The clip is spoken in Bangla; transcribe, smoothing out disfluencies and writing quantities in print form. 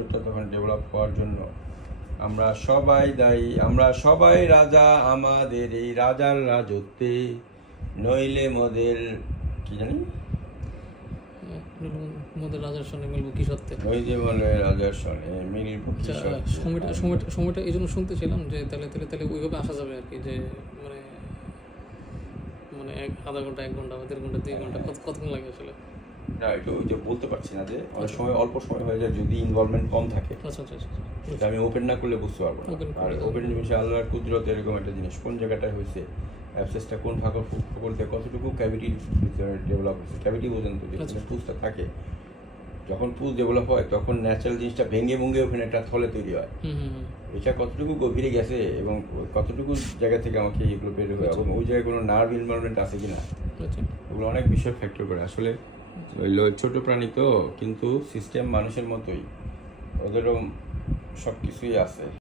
ভিতরটা তখন ডেভেলপ হওয়ার জন্য আমরা সবাই দায়ী, আমরা সবাই রাজা আমাদের এই রাজার রাজত্বে, নইলে মোদের কি জানি মোদের রাজার সঙ্গে মিলবো কি সত্যি, নইলে মোদের রাজার সঙ্গে মিলবো কি সত্যি। সময়টা এই জন্য শুনতেছিলাম যে তাহলে ওইভাবে আসা যাবে আর কি, যে মানে মানে আধা ঘন্টা 1 ঘন্টা 1.5 ঘন্টা 2 ঘন্টা কতক্ষণ লাগে আসলে না, এটা ওই যে বলতে পারছি না, যে অনেক সময় অল্প সময় হয়ে যায় যদি ইনভলভমেন্ট কম থাকে। আচ্ছা আচ্ছা আচ্ছা, এটা আমি ওপেন না করলে বুঝতে পারবো না। আর ওপেন জিনিসে আল্লাহর কুদরত এরকম একটা জিনিস, কোন জায়গাটায় হয়েছে, অ্যাবসেসটা কোন ফাঁকা করতে কতটুকু ক্যাভিটির ভিতরে ডেভেলপ হয়েছে, ক্যাভিটি পর্যন্ত যেখানে পুজটা থাকে, যখন পুজ ডেভেলপ হয় তখন ন্যাচারাল জিনিসটা ভেঙে ভেঙে ওখানে একটা থলে তৈরি হয়। এটা কতটুকু গভীরে গেছে এবং কতটুকু জায়গা থেকে আমাকে এগুলো বের হয়ে, এবং ওই জায়গায় কোনো নার্ভ ইনভলভমেন্ট আছে কিনা, ওগুলো অনেক বিষয় ফ্যাক্টর করে। আসলে ছোট প্রাণী তো, কিন্তু সিস্টেম মানুষের মতোই, ওদেরও সব কিছুই আছে।